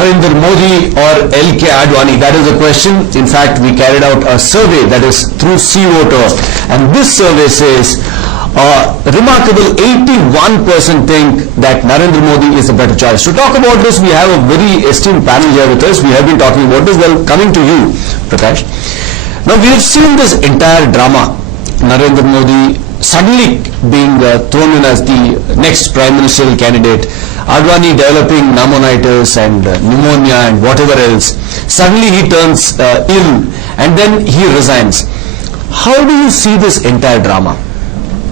Narendra Modi or LK Advani? That is the question. In fact, we carried out a survey that is through C-Voter, and this survey says a remarkable 81% think that Narendra Modi is a better choice. To talk about this, we have a very esteemed panel here with us. We have been talking about this. Well, coming to you, Prakash. Now, we have seen this entire drama. Narendra Modi suddenly being thrown in as the next prime ministerial candidate, Advani developing pneumonitis and pneumonia and whatever else. Suddenly he turns ill and then he resigns. How do you see this entire drama?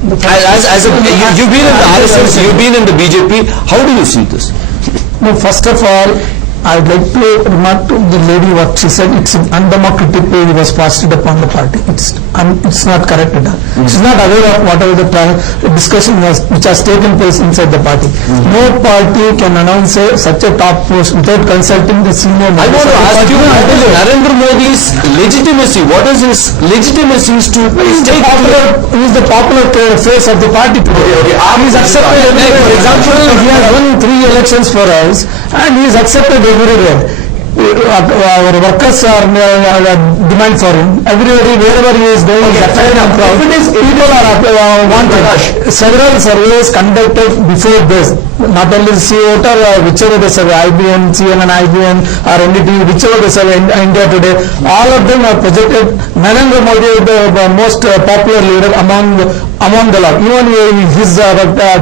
You've been in the RSS, you've been in the BJP. How do you see this? No, first of all, I would like to remark to the lady what she said. It's undemocratic way he was foisted upon the party. It's not correct at all. She's not aware of whatever the discussion which has taken place inside the party. No party can announce such a top post without consulting the senior. I want to ask you, Narendra Modi's legitimacy. What is his legitimacy to take? He is the popular face of the party today. He is accepted. For example, he has won 3 elections for us, and he is accepted everywhere. Our workers are demand for him. Everybody, wherever he is going, is accepted and proud. People are wanted. Several surveys conducted before this, not only C-Voter, whichever the survey, IBN, CNN, IBN, or NDTV, whichever the survey, India Today, all of them are projected Narendra Modi the most popular leader among the lot. Even his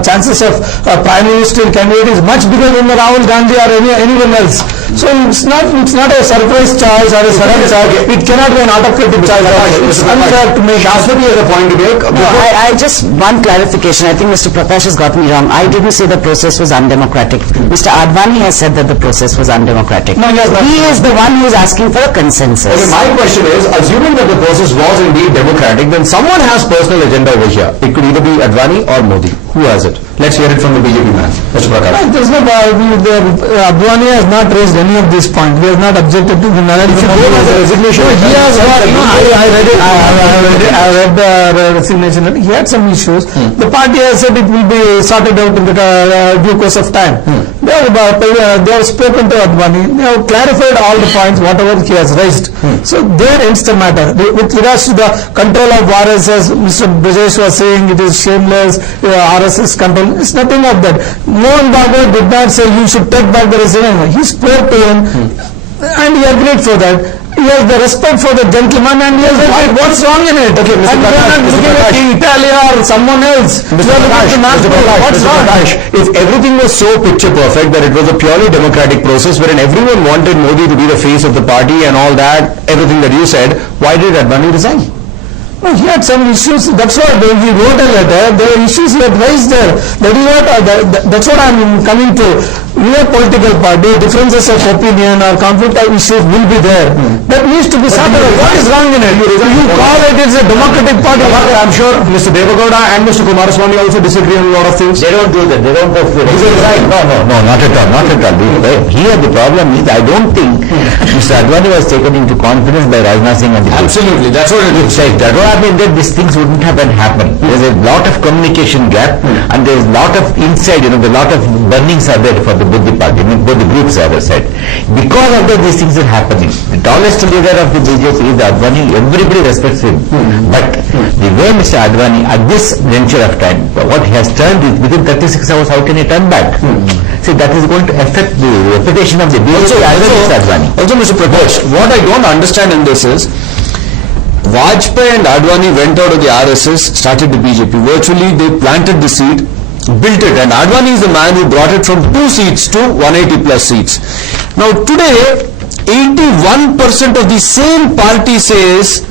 chances of prime minister candidate is much bigger than Rahul Gandhi or anyone else. So it's not a surprise choice or a sudden choice. It cannot be an autocratic choice. It's unfair to make. Shashwati has a point to make. I just one clarification. I think Mr. Prakash has got me wrong. I didn't say the process was undemocratic. Mr. Advani has said that the process was undemocratic. No, he is the one who is asking for a consensus. Okay, my question is, assuming that the process was indeed democratic, then someone has personal agenda over here. It could either be Advani or Modi. Who has it? Let's hear it from the BJP man, Mr. Prakash. There's no Advani has not raised any of these points. He has not objected to the Narendra Modi resignation. He has got. I read it. I read the resignation. He had some issues. The party has said it will be sorted out in the due course of time. They have spoken to Advani. They have clarified all the points, whatever he has raised. So there ends the matter. With regards to the control of RSS, Mr. Brajesh was saying it is shameless. RSS control. It's nothing of that. Mohan Bhagwat did not say you should take back the resignation. He spoke to him and he agreed for that. He has the respect for the gentleman and he has agreed. What's wrong in it? Okay, Mr. Prakash, Italy or someone else. Mr. Prakash, if everything was so picture perfect that it was a purely democratic process wherein everyone wanted Modi to be the face of the party and all that, everything that you said, why did Advani resign? No, he had some issues. That's why he wrote a letter. There are issues he had raised there. That's what I'm coming to. We are political party. Differences of opinion or conflict of issues will be there. That needs to be sorted out. What is wrong in it? You call it it's a democratic party. I'm sure Mr. Devagowda and Mr. Kumaraswamy also disagree on a lot of things. They don't do that. They don't go for it. No, not at all. Not at all. Here the problem is I don't think Mr. Advani was taken into confidence by Rajnath Singh and the group. Absolutely. That's what it is. That would have been that these things wouldn't have happened. There's a lot of communication gap and there's a lot of inside, a lot of burnings are there for both the party, both the groups as I said. Because of that these things are happening. The tallest leader of the BJP is Advani. Everybody respects him. But the way Mr. Advani at this juncture of time, what he has turned is within 36 hours, how can he turn back? See, that is going to affect the reputation of the BJP Mr. Advani. Also, Mr. Prakash, what I don't understand in this is, Vajpayee and Advani went out of the RSS, started the BJP. Virtually, they planted the seed, built it, and Advani is the man who brought it from 2 seats to 180 plus seats. Now today, 81% of the same party says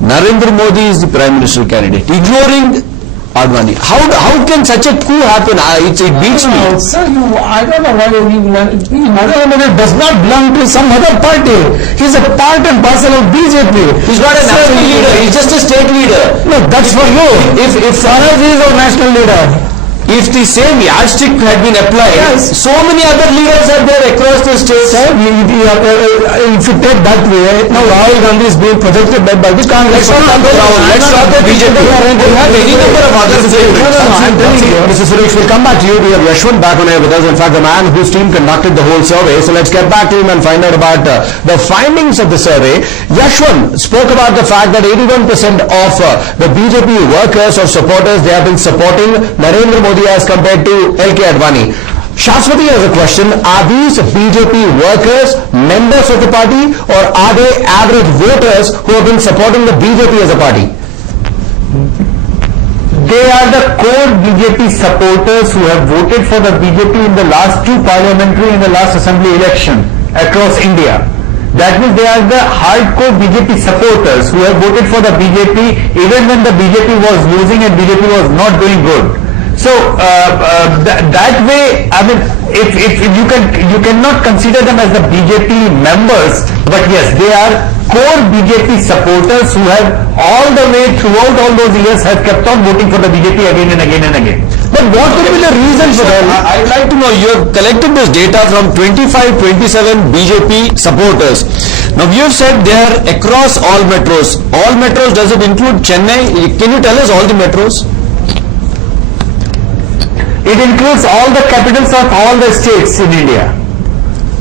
Narendra Modi is the prime minister candidate, ignoring Advani. How can such a coup happen? It beats me. Sir, I don't know why Narendra Modi does not belong to some other party. He's a part and parcel of BJP. He's not a national leader. He's just a state leader. No, that's for you. If Swaraj is our national leader. if the same yardstick had been applied, Yes. so many other leaders are there across the states. Sir, if you take that way, now Rahul Gandhi is being projected by the Congress. Let's not talk about Rahul, let's talk about BJP. We have any number of other favorites. I'm telling you. Mr. Suresh, we'll come back to you. We have Yashwant back on air with us. In fact, the man whose team conducted the whole survey. So let's get back to him and find out about the findings of the survey. Yashwant spoke about the fact that 81% of the BJP workers or supporters, they have been supporting Narendra Modi as compared to LK Advani. Shashwati has a question. Are these BJP workers members of the party, or are they average voters who have been supporting the BJP as a party? They are the core BJP supporters who have voted for the BJP in the last two parliamentary and the last assembly election across India. That means they are the hardcore BJP supporters who have voted for the BJP even when the BJP was losing and BJP was not doing good. So that way, I mean, if you cannot consider them as the BJP members, but yes, they are core BJP supporters who have all the way throughout all those years have kept on voting for the BJP again and again and again. But what could be the reason for that? I'd like to know, you have collected this data from 25-27 BJP supporters. Now you have said they are across all metros. All metros, does it include Chennai? Can you tell us all the metros? It includes all the capitals of all the states in India.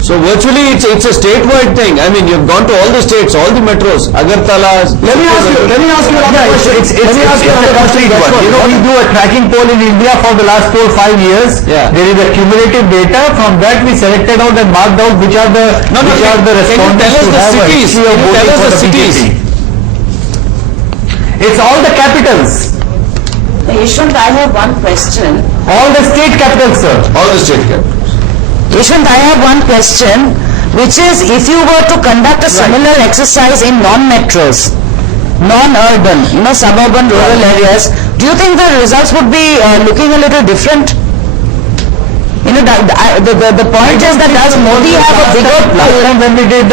So virtually it's a statewide thing. I mean, you've gone to all the states, all the metros, Agartala. Let me ask you another question. It's a complete one. You know, we do a tracking poll in India for the last 4 or 5 years. Yeah. There is a cumulative data. From that we selected out and marked out which are the respondents who have a history of voting for the BJP. It's all the capitals. Yashwant, I have one question. All the state capitals, sir. All the state capitals. Yashwant, I have one question, which is if you were to conduct a similar exercise in non-metros, non-urban, suburban, rural areas, do you think the results would be looking a little different? The point is that does Modi have a bigger... Last time when we did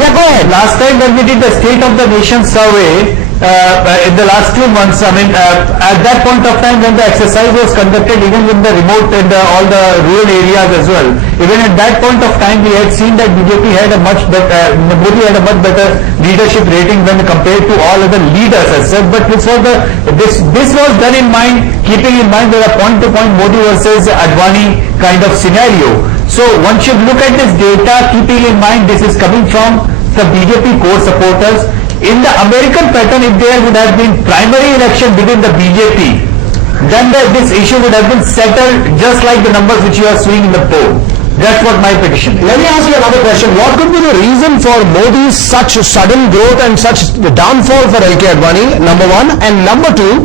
Yeah, go ahead. Last time when we did the State of the Nation survey, in the last 2 months, I mean, at that point of time when the exercise was conducted, even with the remote and all the rural areas as well, even at that point of time, we had seen that BJP had a much better, Modi had a much better leadership rating when compared to all other leaders as such. But this was done in mind, keeping in mind that a point-to-point Modi versus Advani kind of scenario. So one should look at this data, keeping in mind this is coming from the BJP core supporters. In the American pattern, if there would have been primary election within the BJP, then this issue would have been settled just like the numbers which you are seeing in the poll. That's what my petition is. Let me ask you another question. What could be the reason for Modi's such sudden growth and such downfall for LK Advani, number one? And number two,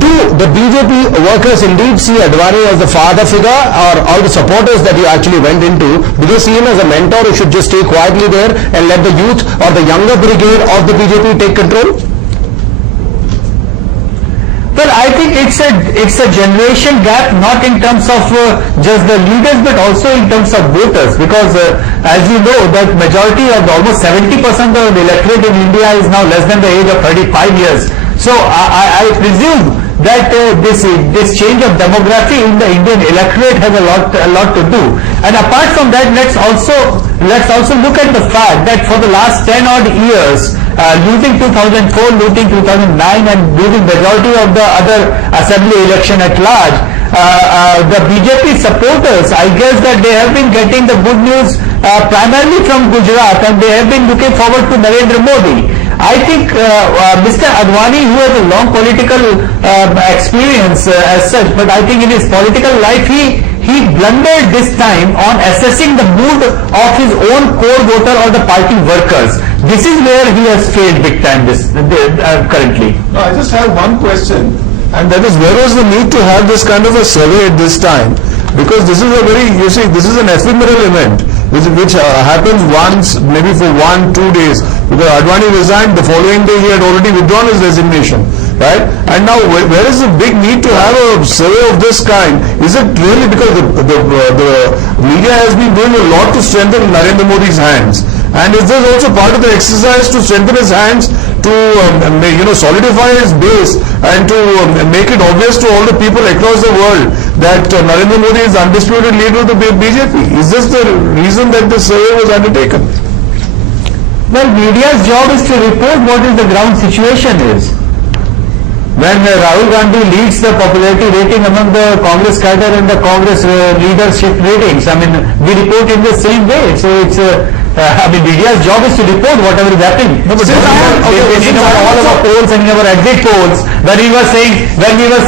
do the BJP workers indeed see Advani as the father figure, or all the supporters that you actually went into, do they see him as a mentor who should just stay quietly there and let the youth or the younger brigade of the BJP take control? Well, I think it's a generation gap, not in terms of just the leaders, but also in terms of voters. Because as you know, that majority of almost 70% of the electorate in India is now less than the age of 35 years. So I presume that this change of demography in the Indian electorate has a lot to do. And apart from that, let's also look at the fact that for the last 10 odd years, losing 2004, losing 2009, and losing majority of the other assembly election at large, the BJP supporters, I guess that they have been getting the good news primarily from Gujarat, and they have been looking forward to Narendra Modi. I think Mr. Advani, who has a long political experience as such, but I think in his political life he blundered this time on assessing the mood of his own core voter or the party workers. This is where he has failed big time currently. No, I just have one question, and that is, where was the need to have this kind of a survey at this time? Because this is this is an ephemeral event which happens once, maybe for 1-2 days. Because Advani resigned, the following day he had already withdrawn his resignation, right? And now where is the big need to have a survey of this kind? Is it really because the media has been doing a lot to strengthen Narendra Modi's hands? And is this also part of the exercise to strengthen his hands solidify his base and to make it obvious to all the people across the world that Narendra Modi is undisputed leader of the BJP? Is this the reason that this survey was undertaken? Well, media's job is to report what is the ground situation is. When Rahul Gandhi leads the popularity rating among the Congress cadre and the Congress leadership ratings, I mean, we report in the same way. So it's, media's job is to report whatever is happening. No, but in all of our polls and in our exit polls, when we were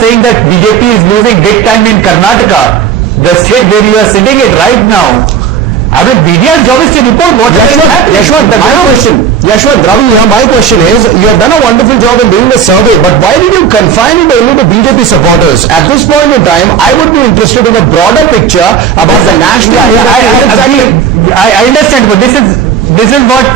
saying that BJP is losing big time in Karnataka, the state where you are sitting it right now, I mean, media's job is to report whatever is happening. Yashwant, Ravi, my question is, you have done a wonderful job in doing the survey, but why did you confine it only to BJP supporters? At this point in time, I would be interested in a broader picture about the national... I understand, but this is what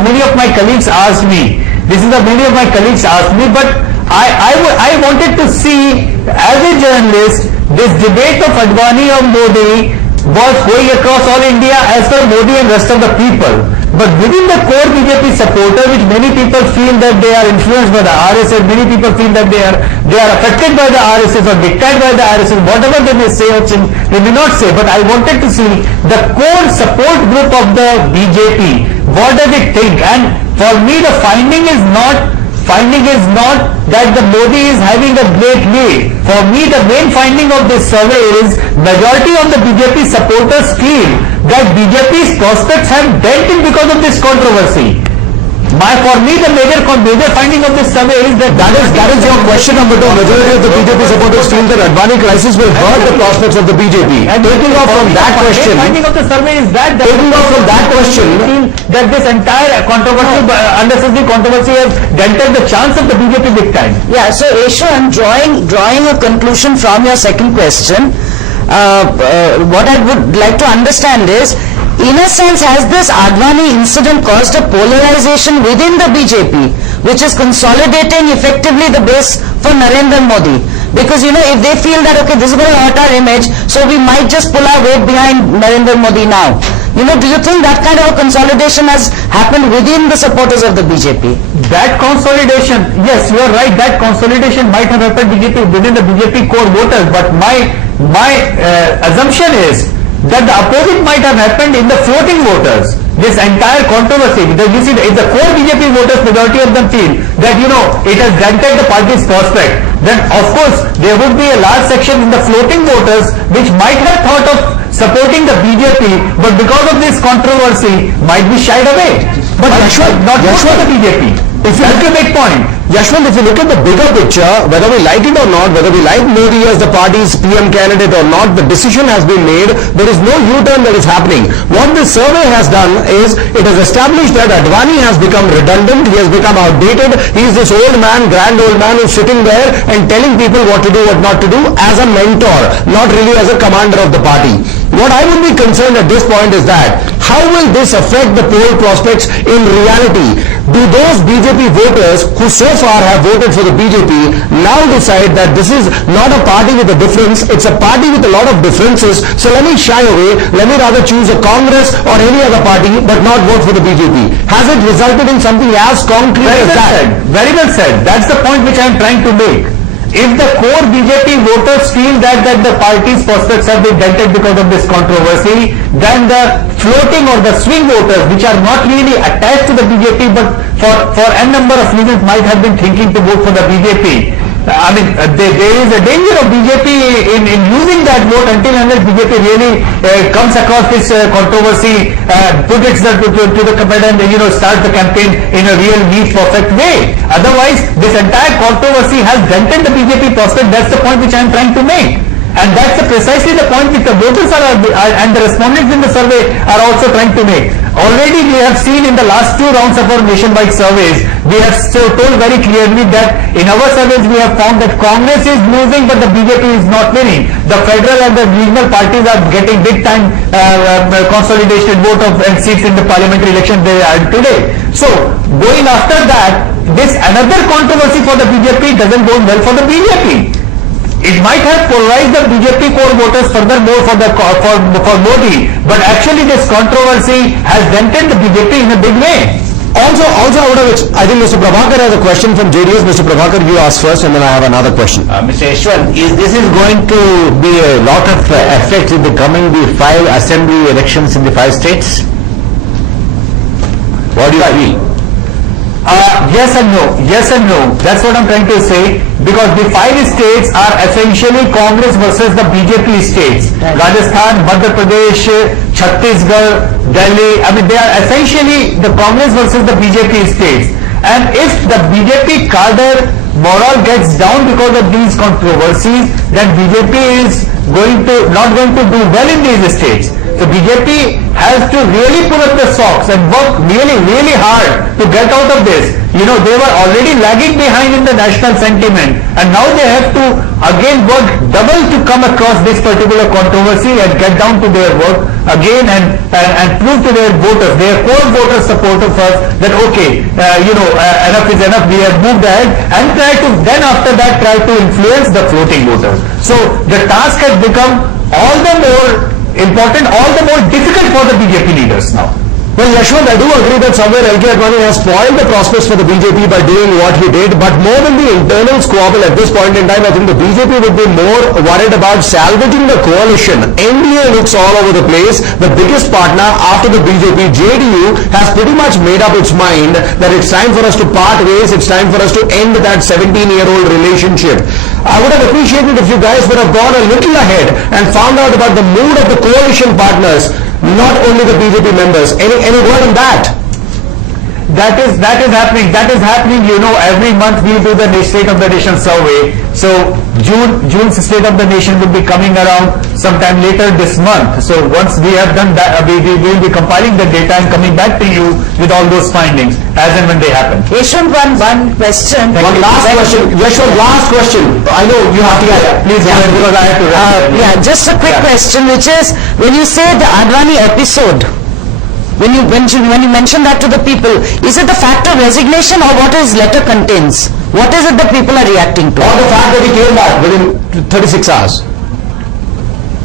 many of my colleagues asked me. But I wanted to see, as a journalist, this debate of Advani or Modi was going across all India as per Modi and rest of the people. But within the core BJP supporters, which many people feel that they are influenced by the RSS, many people feel that they are affected by the RSS or dictated by the RSS, whatever they may say or they may not say. But I wanted to see the core support group of the BJP. What does it think? And for me, the finding is not that the Modi is having a great lead. For me, the main finding of this survey is majority of the BJP supporters feel that BJP's prospects have dented because of this controversy. For me, the major finding of this survey is that is your question number 2. Majority of the BJP supporters feel that Advani crisis will hurt the prospects of the BJP. And taking off from that question, finding of the survey is that this entire unnecessary controversy has dented the chance of the BJP big time. Yeah, so Yashwant, drawing a conclusion from your second question, what I would like to understand is, in a sense, has this Advani incident caused a polarization within the BJP, which is consolidating effectively the base for Narendra Modi? Because, if they feel that, okay, this is going to hurt our image, so we might just pull our weight behind Narendra Modi now. Do you think that kind of a consolidation has happened within the supporters of the BJP? That consolidation, yes, you are right, that consolidation might have happened within the BJP core voters, but my assumption is that the opposite might have happened in the floating voters. This entire controversy, because you see, if the core BJP voters, majority of them feel that, it has dented the party's prospect, then of course there would be a large section in the floating voters which might have thought of supporting the BJP, but because of this controversy might be shied away. But not for the BJP. That's a big point. Yashwant, if you look at the bigger picture, whether we like it or not, whether we like Modi as the party's PM candidate or not, the decision has been made. There is no U-turn that is happening. What this survey has done is, it has established that Advani has become redundant, he has become outdated, he is this old man, grand old man who's sitting there and telling people what to do, what not to do, as a mentor, not really as a commander of the party. What I would be concerned at this point is that, how will this affect the poll prospects in reality? Do those BJP voters who so far have voted for the BJP now decide that this is not a party with a difference, it's a party with a lot of differences, so let me shy away, let me rather choose a Congress or any other party but not vote for the BJP? Has it resulted in something as concrete as that? Very well said. That's the point which I am trying to make. If the core BJP voters feel that the party's prospects have been dented because of this controversy, then the floating or the swing voters, which are not really attached to the BJP but for n number of reasons might have been thinking to vote for the BJP. There is a danger of BJP in using that vote until unless BJP really comes across this controversy, put it to the campaign and start the campaign in a real neat, perfect way. Otherwise, this entire controversy has dented the BJP prospect. That's the point which I am trying to make. And that's precisely the point which the voters and the respondents in the survey are also trying to make. Already we have seen in the last 2 rounds of our nationwide surveys, we have told very clearly that in our surveys we have found that Congress is losing but the BJP is not winning. The federal and the regional parties are getting big time consolidated vote of seats in the parliamentary election they are today. So going after that, this another controversy for the BJP doesn't go well for the BJP. It might have polarized the BJP core voters furthermore for Modi, but actually this controversy has dented the BJP in a big way. Also, I think Mr. Prabhakar has a question from JDS. Mr. Prabhakar, you ask first, and then I have another question. Mr. Yashwant, this is going to be a lot of effect in the coming 5 assembly elections in the 5 states? What do you feel? Yes and no. Yes and no. That's what I'm trying to say. Because the 5 states are essentially Congress versus the BJP states. Rajasthan, Madhya Pradesh, Chhattisgarh, Delhi. I mean, they are essentially the Congress versus the BJP states. And if the BJP cadre morale gets down because of these controversies, then BJP is not going to do well in these states. So BJP has to really pull up the socks and work really, really hard to get out of this. You know, they were already lagging behind in the national sentiment, and now they have to again work double to come across this particular controversy and get down to their work again and prove to their voters, their core voter supporters first, that okay, enough is enough, we have moved ahead, and then after that try to influence the floating voters. So the task has become all the more important, all the more difficult for the BJP leaders now. Well, Yashwant, I do agree that somewhere LK Advani has spoiled the prospects for the BJP by doing what he did, but more than the internal squabble at this point in time, I think the BJP would be more worried about salvaging the coalition. NDA looks all over the place. The biggest partner after the BJP, JDU, has pretty much made up its mind that it's time for us to part ways, it's time for us to end that 17-year-old relationship. I would have appreciated if you guys would have gone a little ahead and found out about the mood of the coalition partners, not only the BJP members. Any word on that? That is happening. That is happening. You know, every month we do the State of the Nation survey. So June's State of the Nation will be coming around sometime later this month. So once we have done that, we will be compiling the data and coming back to you with all those findings as and when they happen. Yashwant, one question. One last question. Yashwant, last question. I know you have to Please go ahead because I have to. Just a quick question, which is, when you say the Advani episode, when you mention that to the people, is it the fact of resignation or what his letter contains? What is it that people are reacting to? Or the fact that he came back within 36 hours?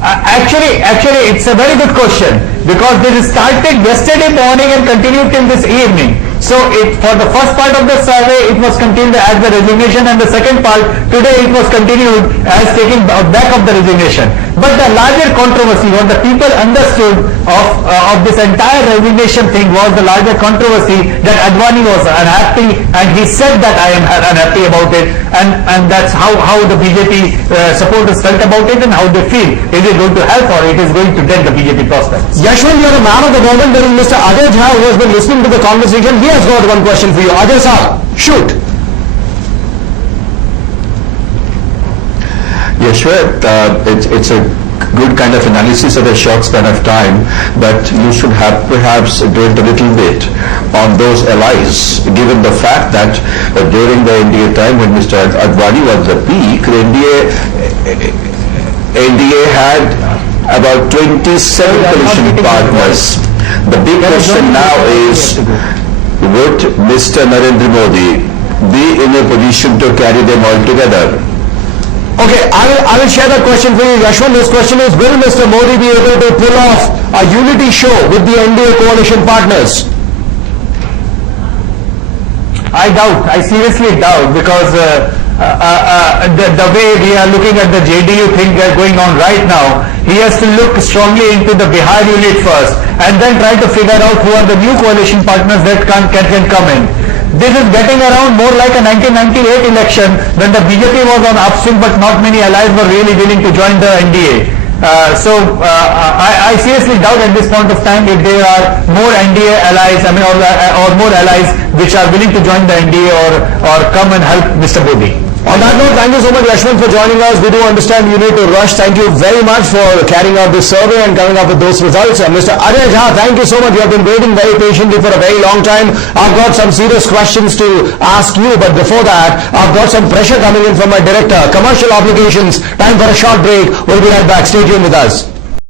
Actually, it's a very good question because this started yesterday morning and continued till this evening. So for the first part of the survey, it was contained as the resignation, and the second part, today it was continued as taking back of the resignation. But the larger controversy, what the people understood of this entire resignation thing was the larger controversy that Advani was unhappy, and he said that I am unhappy about it, and that's how the BJP supporters felt about it and how they feel. Is it going to help or it is going to dent the BJP prospects? Yashwant, you are a man of the moment. There is Mr. Ajay Jha who has been listening to the conversation. He has got one question for you. Ajay sir, shoot. Yashwant, it's a good kind of analysis at a short span of time, but you should have perhaps dwelt a little bit on those allies, given the fact that during the NDA time when Mr. Advani was the peak, NDA had about 27 coalition partners. The big question now is, would Mr. Narendra Modi be in a position to carry them all together? Okay, I will share that question for you. Yashwant, this question is, will Mr. Modi be able to pull off a unity show with the NDA coalition partners? I doubt. I seriously doubt because the way we are looking at the JDU thing going on right now, he has to look strongly into the Bihar unit first and then try to figure out who are the new coalition partners that can come in. This is getting around more like a 1998 election when the BJP was on upswing but not many allies were really willing to join the NDA. I seriously doubt at this point of time if there are more NDA allies, or more allies which are willing to join the NDA or come and help Mr. Modi. On that note, thank you so much, Yashwant, for joining us. We do understand you need to rush. Thank you very much for carrying out this survey and coming up with those results. Mr. Ajay Jha, thank you so much. You have been waiting very patiently for a very long time. I've got some serious questions to ask you, but before that, I've got some pressure coming in from my director. Commercial obligations. Time for a short break. We'll be right back. Stay tuned with us.